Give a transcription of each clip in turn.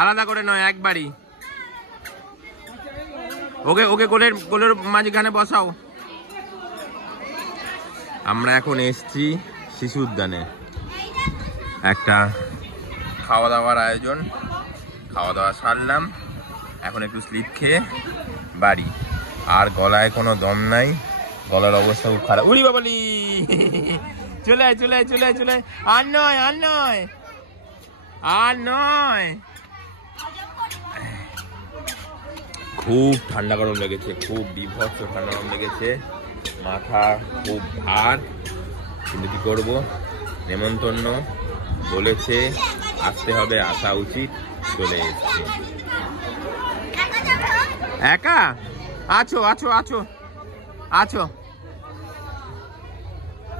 আলাদা করে নয়, একবারই। ওকে ওকে কোলের মাঝখানে বসাও। আমরা এখন এসছি শিশু উদ্যানে, একটা খাওয়া দাওয়ার আয়োজন। খাওয়া দাওয়া সারলাম, এখন একটু স্লিপ খেয়ে বাড়ি। আর গলায় কোনো দম নাই, গলার অবস্থা খুব খারাপ। উড়ি বাবালি, চলে আয় চলে আয় চলে আয় চলে আয়। আর নয় আর নয় আর নয়। খুব ঠান্ডা গরম লেগেছে, খুব বিভৎস ঠান্ডা গরম লেগেছে, মাথা খুব ভার। কিন্তু কি করবো, নেমন্তন্ন বলেছে, আসতে হবে, আসা উচিত, চলে এসছে। একা আছো আছো আছো আছো।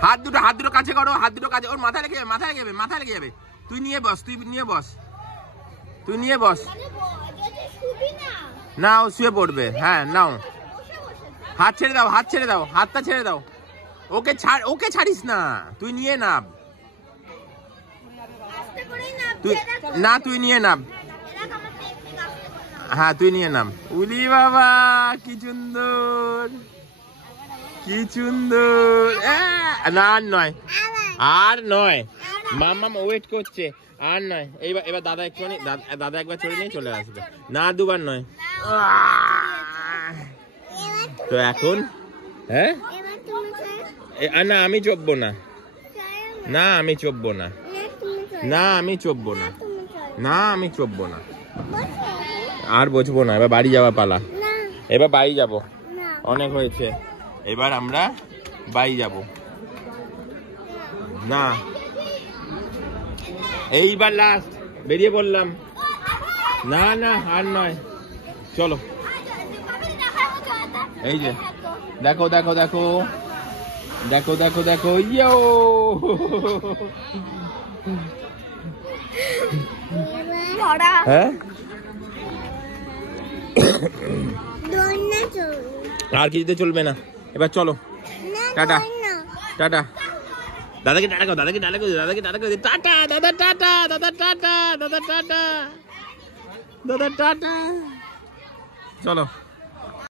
হাত দুটো কাছে করো, হাত দুটো কাছে। ওর মাথায় লেগে যাবে, মাথায় লেগে যাবে, মাথায় লেগে যাবে। তুই নিয়ে বস, তুই নিয়ে বস, তুই নিয়ে বস। না, ও শুয়ে পড়বে। হ্যাঁ নাও, হাত ছেড়ে দাও, হাত ছেড়ে দাও, হাতটা ছেড়ে দাও। ওকে ছাড়, ওকে ছাড়িস না, তুই নিয়ে নাম। তুই না, তুই নিয়ে নাম। হ্যাঁ তুই নিয়ে নাম। উলি বাবা, কি সুন্দর, কি সুন্দর। না আর নয়, আর নয়। মাম্মা ওয়েট করছে, আর নয়। এবার দাদা একটুখানি, দাদা একবার চড়ে নিয়ে চলে আসবে। না দুবার নয়। তো এখন হ্যাঁ না, আমি চড়বো না, না আমি চড়বো না, না আমি চড়বো না, না আমি চড়বো না। আর বসবো না, এবার বাড়ি যাওয়ার পালা। এবার বাড়ি যাব, অনেক হয়েছে, এবার আমরা বাড়ি যাব। না এইবার লাস্ট, বেরিয়ে পড়লাম। না না আর নয়, চলো। এই যে দেখো দেখো দেখো দেখো দেখো দেখো, ইয়ো হ্যাঁ। আর কিছুতে চলবে না, এবার চলো। Tata tata. দাদাকে টাটা করো, দাদাকে টাটা করো, দাদাকে টাটা করো। টাটা দাদা, টাটা দাদা, টাটা দাদা, টাটা দাদা, টাটা। চলো।